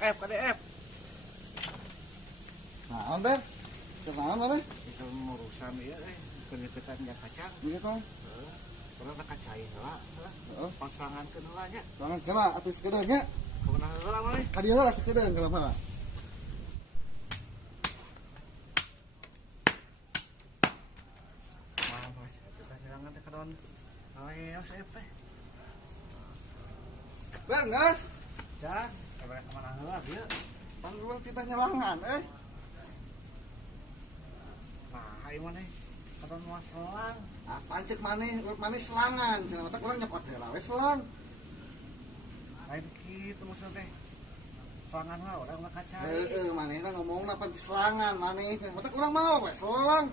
F KDF. Nah, Ber. Kenaon mana? Itu urusan ieu penyepitan yang kacang. Iya tong. Karena kacain heula. Heeh. Paslangankeun heula nya. Tangan kela atuh sekedar nya. Kemenang heula mah. Ka dieu lah sekedar kala mah. Mas, kita silangan teh kadon. Ayo saya teh. Ber, ngas. Can, kayak kemenang heula dieu. Pangruang titah nyelangan Nah, ayo maneh. Kadon mah selang. Ah, pancek maneh selangan. Cenah mata urang nyokot heula we selang. Lain kitu maksudna teh. Selangan mah urang mah kacai. Heeh, manehna ngomongna pan selangan maneh. Mata urang mah we selang.